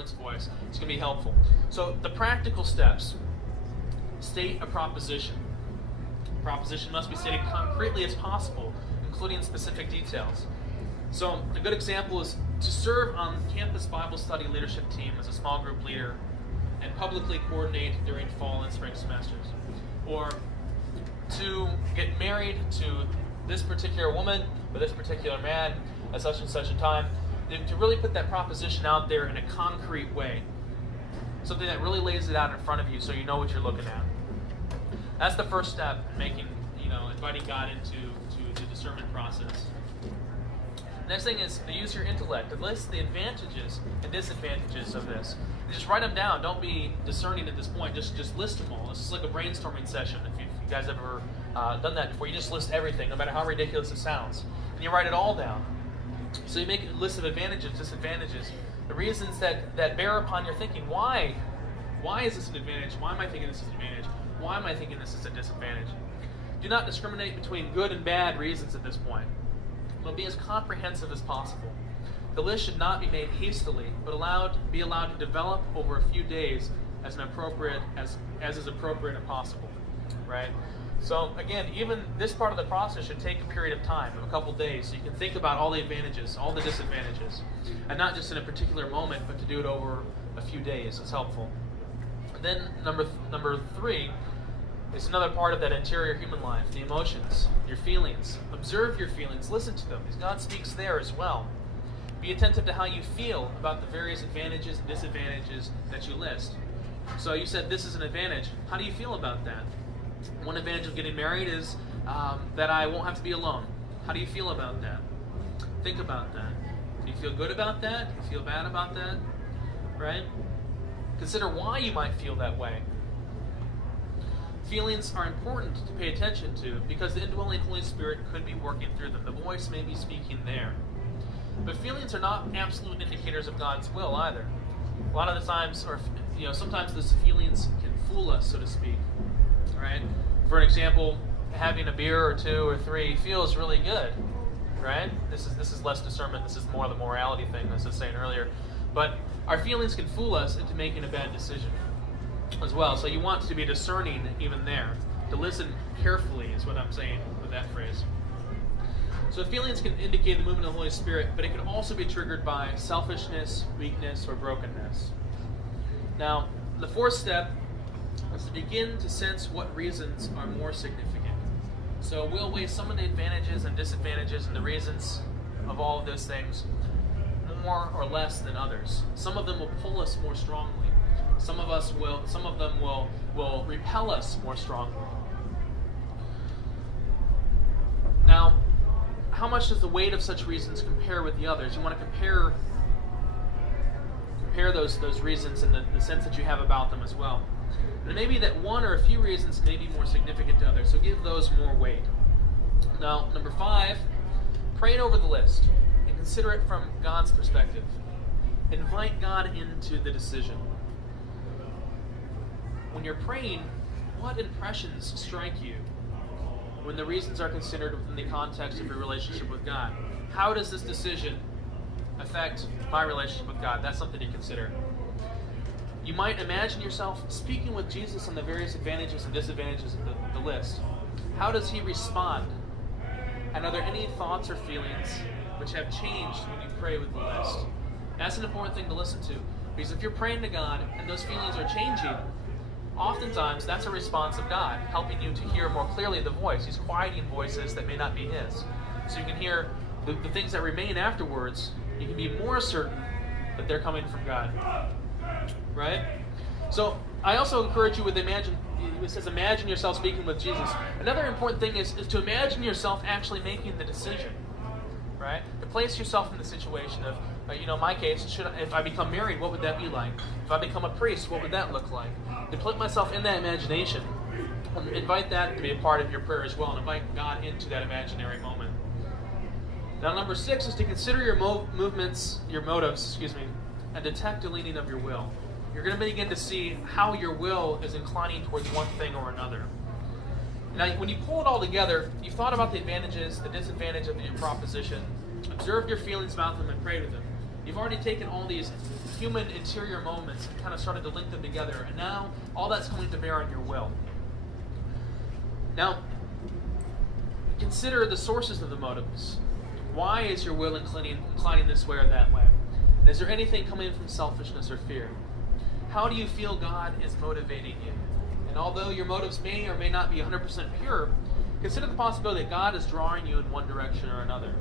Lord's voice. It's going to be helpful. So the practical steps. State a proposition. The proposition must be stated concretely as possible, including specific details. So a good example is to serve on campus Bible study leadership team as a small group leader and publicly coordinate during fall and spring semesters. Or to get married to this particular woman or this particular man at such and such a time. To really put that proposition out there in a concrete way. Something that really lays it out in front of you so you know what you're looking at. That's the first step in making, inviting God into the discernment process. Next thing is to use your intellect to list the advantages and disadvantages of this. And just write them down. Don't be discerning at this point. Just list them all. This is like a brainstorming session. If you guys have ever done that before, you just list everything, no matter how ridiculous it sounds. And you write it all down. So you make a list of advantages, disadvantages, the reasons that bear upon your thinking. Why? Why is this an advantage? Why am I thinking this is an advantage? Why am I thinking this is a disadvantage? Do not discriminate between good and bad reasons at this point. But be as comprehensive as possible. The list should not be made hastily, but be allowed to develop over a few days as is appropriate and possible. Right? So again, even this part of the process should take a period of time, of a couple days, so you can think about all the advantages, all the disadvantages, and not just in a particular moment, but to do it over a few days. It's helpful. And then number 3 is another part of that interior human life, the emotions, your feelings. Observe your feelings, listen to them, because God speaks there as well. Be attentive to how you feel about the various advantages and disadvantages that you list. So you said this is an advantage. How do you feel about that? One advantage of getting married is that I won't have to be alone. How do you feel about that? Think about that. Do you feel good about that? Do you feel bad about that? Right? Consider why you might feel that way. Feelings are important to pay attention to because the indwelling Holy Spirit could be working through them. The voice may be speaking there. But feelings are not absolute indicators of God's will either. A lot of the times, sometimes those feelings can fool us, so to speak. Right? For an example, having a beer or 2 or 3 feels really good, right? This is less discernment. This is more the morality thing, as I was saying earlier. But our feelings can fool us into making a bad decision as well. So you want to be discerning even there. To listen carefully is what I'm saying with that phrase. So feelings can indicate the movement of the Holy Spirit, but it can also be triggered by selfishness, weakness, or brokenness. Now, the 4th step is to begin to sense what reasons are more significant. So we'll weigh some of the advantages and disadvantages and the reasons of all of those things more or less than others. Some of them will pull us more strongly. Some of them will repel us more strongly. Now, how much does the weight of such reasons compare with the others? You want to compare those reasons in the sense that you have about them as well. And it may be that one or a few reasons may be more significant to others, so give those more weight. Now, number 5, praying over the list and consider it from God's perspective. Invite God into the decision. When you're praying, what impressions strike you when the reasons are considered within the context of your relationship with God? How does this decision affect my relationship with God? That's something to consider. You might imagine yourself speaking with Jesus on the various advantages and disadvantages of the list. How does he respond? And are there any thoughts or feelings which have changed when you pray with the list? That's an important thing to listen to. Because if you're praying to God and those feelings are changing, oftentimes that's a response of God, helping you to hear more clearly the voice. He's quieting voices that may not be his. So you can hear the things that remain afterwards. You can be more certain that they're coming from God. Right? So I also encourage you with imagine yourself speaking with Jesus. Another important thing is to imagine yourself actually making the decision. Right? To place yourself in the situation of, my case, if I become married, what would that be like? If I become a priest, what would that look like? To put myself in that imagination. Invite that to be a part of your prayer as well, and invite God into that imaginary moment. Now, number 6 is to consider your motives, and detect the leaning of your will. You're going to begin to see how your will is inclining towards one thing or another. Now, when you pull it all together, you've thought about the advantages, the disadvantage of your proposition, observed your feelings about them, and prayed with them. You've already taken all these human interior moments and kind of started to link them together, and now all that's coming to bear on your will. Now, consider the sources of the motives. Why is your will inclining this way or that way? And is there anything coming from selfishness or fear? How do you feel God is motivating you? And although your motives may or may not be 100% pure, consider the possibility that God is drawing you in one direction or another.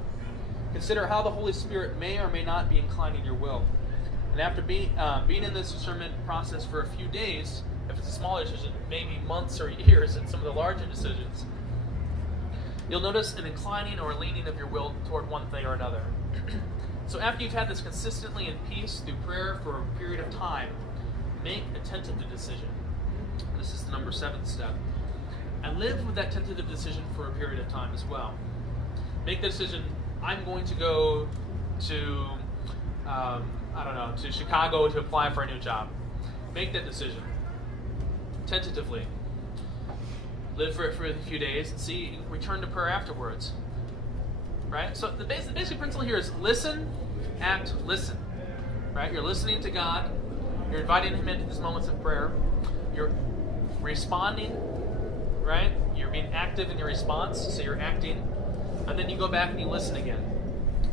Consider how the Holy Spirit may or may not be inclining your will. And after being in this discernment process for a few days, if it's a smaller decision, maybe months or years in some of the larger decisions, you'll notice an inclining or leaning of your will toward one thing or another. So after you've had this consistently in peace through prayer for a period of time, make a tentative decision. This is the number 7 step. And live with that tentative decision for a period of time as well. Make the decision, I'm going to go to, to Chicago to apply for a new job. Make that decision. Tentatively. Live for it for a few days and see, return to prayer afterwards. Right? So the basic principle here is listen, act, listen. Right? You're listening to God. You're inviting Him into these moments of prayer. You're responding, right? You're being active in your response, so you're acting. And then you go back and you listen again.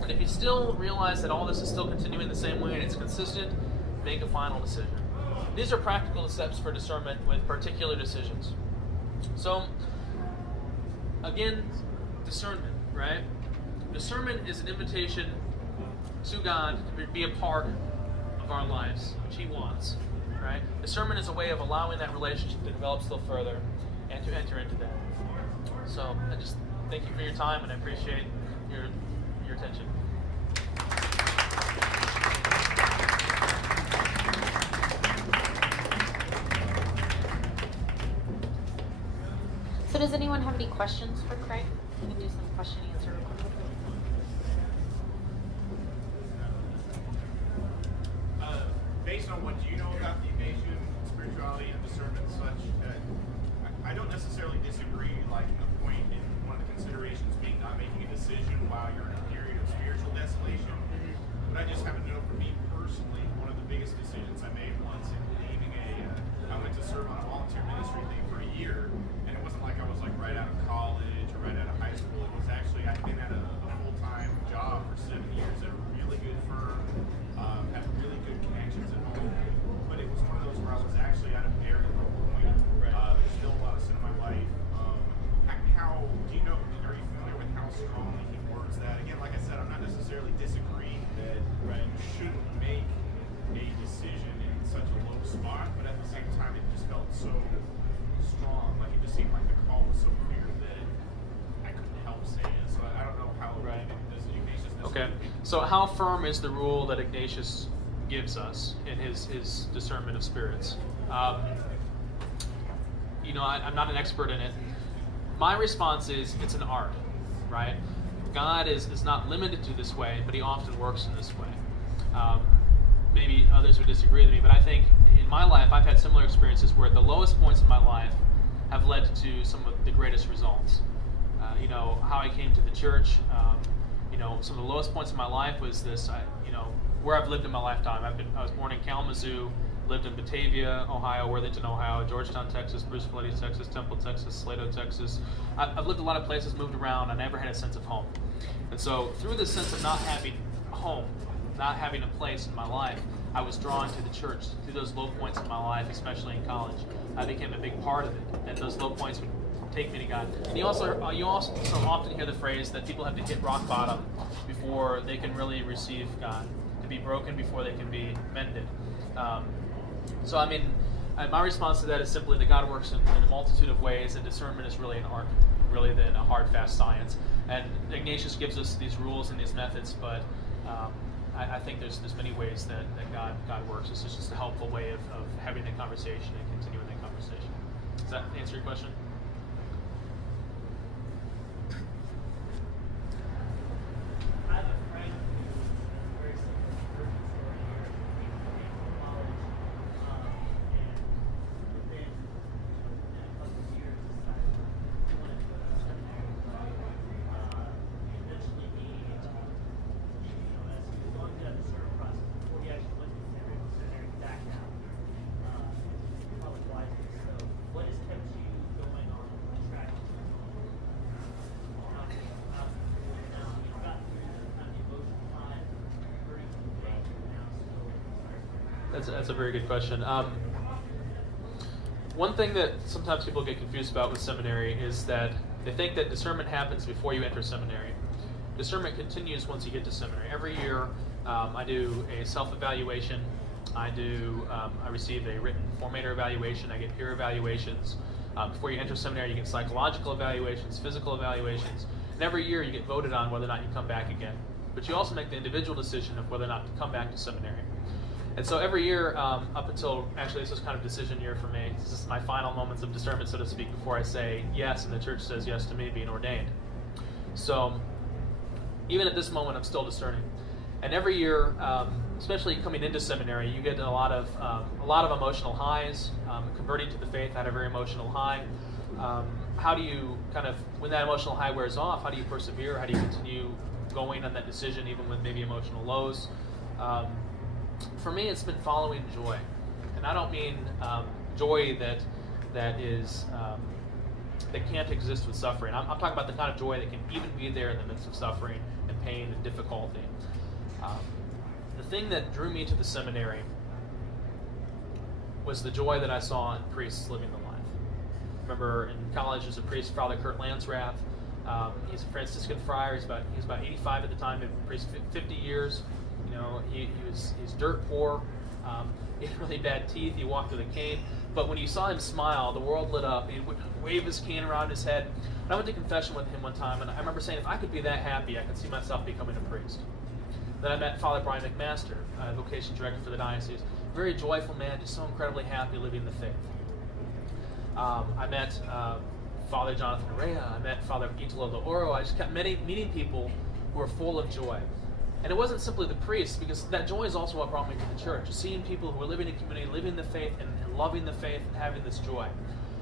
And if you still realize that all this is still continuing the same way and it's consistent, make a final decision. These are practical steps for discernment with particular decisions. So, again, discernment, right? Discernment is an invitation to God to be a part of our lives, which He wants, right? Discernment is a way of allowing that relationship to develop still further and to enter into that. So, I just thank you for your time, and I appreciate your attention. So does anyone have any questions for Craig? We can do some question and answer. Based on what you know about the Ignatian spirituality and discernment and such, I don't necessarily disagree, like the point in one of the considerations being not making a decision while you're in a period of spiritual desolation. But I just happen to know for me personally, one of the biggest decisions I made once in leaving I went to serve on a volunteer ministry thing for a year, and it wasn't like I was like right out of college or right out of high school. It was actually, I'd been at a full-time job for 7 years at a really good firm, had really good connections at home, but it was one of those where I was actually at a very low point. There's still a lot of sin in my life. How do you know? Are you familiar with how strongly he words that? Again, like I said, I'm not necessarily disagreeing that you shouldn't make a decision in such a low spot, but at the same time, it just felt so strong. Like it just seemed like the call was so clear that I couldn't help saying it. So I don't know how does Ignatius. Okay. So how firm is the rule that Ignatius gives us in his discernment of spirits? I'm not an expert in it. My response is it's an art, right? God is not limited to this way, but He often works in this way. Maybe others would disagree with me, but I think in my life I've had similar experiences where the lowest points in my life have led to some of the greatest results. How I came to the church. Some of the lowest points in my life was this. Where I've lived in my lifetime. I was born in Kalamazoo, lived in Batavia, Ohio, Worthington, Ohio, Georgetown, Texas, Bruce Fletty, Texas, Temple, Texas, Slato, Texas. I've lived a lot of places, moved around. I never had a sense of home. And so through the sense of not having a home, not having a place in my life, I was drawn to the church through those low points in my life, especially in college. I became a big part of it, and those low points would take me to God. And you also often hear the phrase that people have to hit rock bottom before they can really receive God, to be broken before they can be mended. My response to that is simply that God works in a multitude of ways, and discernment is really an art, really than a hard, fast science. And Ignatius gives us these rules and these methods, but I think there's many ways that God works. This is just a helpful way of having the conversation and continuing the conversation. Does that answer your question? That's a very good question. One thing that sometimes people get confused about with seminary is that they think that discernment happens before you enter seminary. Discernment continues once you get to seminary. Every year, I do a self-evaluation. I receive a written formator evaluation. I get peer evaluations. Before you enter seminary, you get psychological evaluations, physical evaluations, and every year you get voted on whether or not you come back again. But you also make the individual decision of whether or not to come back to seminary. And so every year, up until, actually this was kind of decision year for me. This is my final moments of discernment, so to speak, before I say yes, and the church says yes to me being ordained. So even at this moment, I'm still discerning. And every year, especially coming into seminary, you get a lot of emotional highs. Converting to the faith, I had a very emotional high. How do you kind of, when that emotional high wears off, how do you persevere? How do you continue going on that decision, even with maybe emotional lows? For me, it's been following joy, and I don't mean joy that can't exist with suffering. I'm talking about the kind of joy that can even be there in the midst of suffering and pain and difficulty. The thing that drew me to the seminary was the joy that I saw in priests living the life. Remember, in college, there's a priest, Father Kurt Lansrath. He's a Franciscan friar. He's about 85 at the time. He'd been priest 50 years. You know, he's dirt poor. He had really bad teeth. He walked with a cane. But when you saw him smile, the world lit up. He would wave his cane around his head. And I went to confession with him one time, and I remember saying, if I could be that happy, I could see myself becoming a priest. Then I met Father Brian McMaster, vocation director for the diocese. Very joyful man, just so incredibly happy living the faith. I met Father Jonathan Arrea. I met Father Italo de Oro. I just kept meeting people who were full of joy. And it wasn't simply the priests, because that joy is also what brought me to the church. Seeing people who are living in community, living the faith, and loving the faith, and having this joy.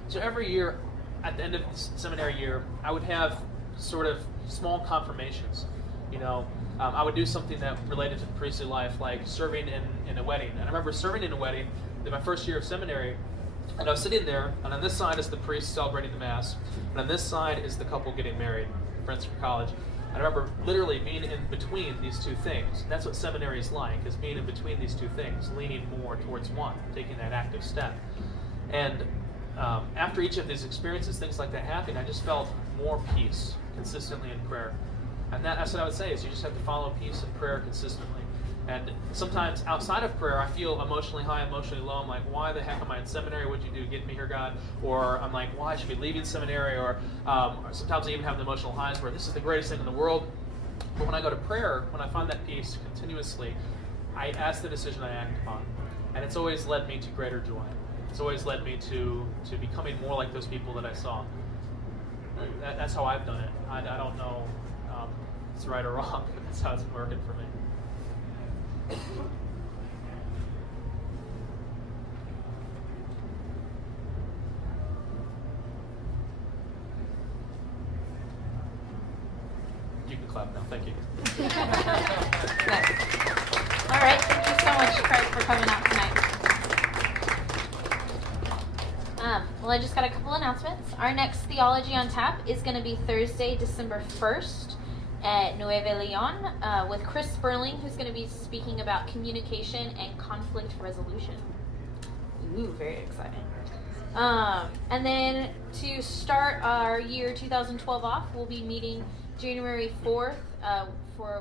So every year, at the end of the seminary year, I would have sort of small confirmations. You know, I would do something that related to the priestly life, like serving in a wedding. And I remember serving in a wedding in my first year of seminary, and I was sitting there, and on this side is the priest celebrating the Mass, and on this side is the couple getting married, friends from college. I remember literally being in between these two things. That's what seminary is like, is being in between these two things, leaning more towards one, taking that active step. And after each of these experiences, things like that happening, I just felt more peace consistently in prayer. And that's what I would say, is you just have to follow peace and prayer consistently. And sometimes outside of prayer, I feel emotionally high, emotionally low. I'm like, why the heck am I in seminary? What'd you do? Get me here, God? Or I'm like, why I should be leaving seminary? Or sometimes I even have the emotional highs where this is the greatest thing in the world. But when I go to prayer, when I find that peace continuously, I ask the decision I act upon. And it's always led me to greater joy. It's always led me to becoming more like those people that I saw. That's how I've done it. I don't know if it's right or wrong, but that's how it's been working for me. You can clap now. Thank you. Nice. All right. Thank you so much, Craig, for coming out tonight. Well, I just got a couple announcements. Our next Theology on Tap is going to be Thursday, December 1st at Nueve Leon with Chris Sperling, who's going to be speaking about communication and conflict resolution. Ooh, very exciting. And then to start our year 2012 off, we'll be meeting January 4th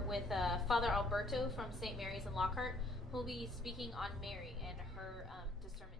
with Father Alberto from St. Mary's in Lockhart, who will be speaking on Mary and her discernment.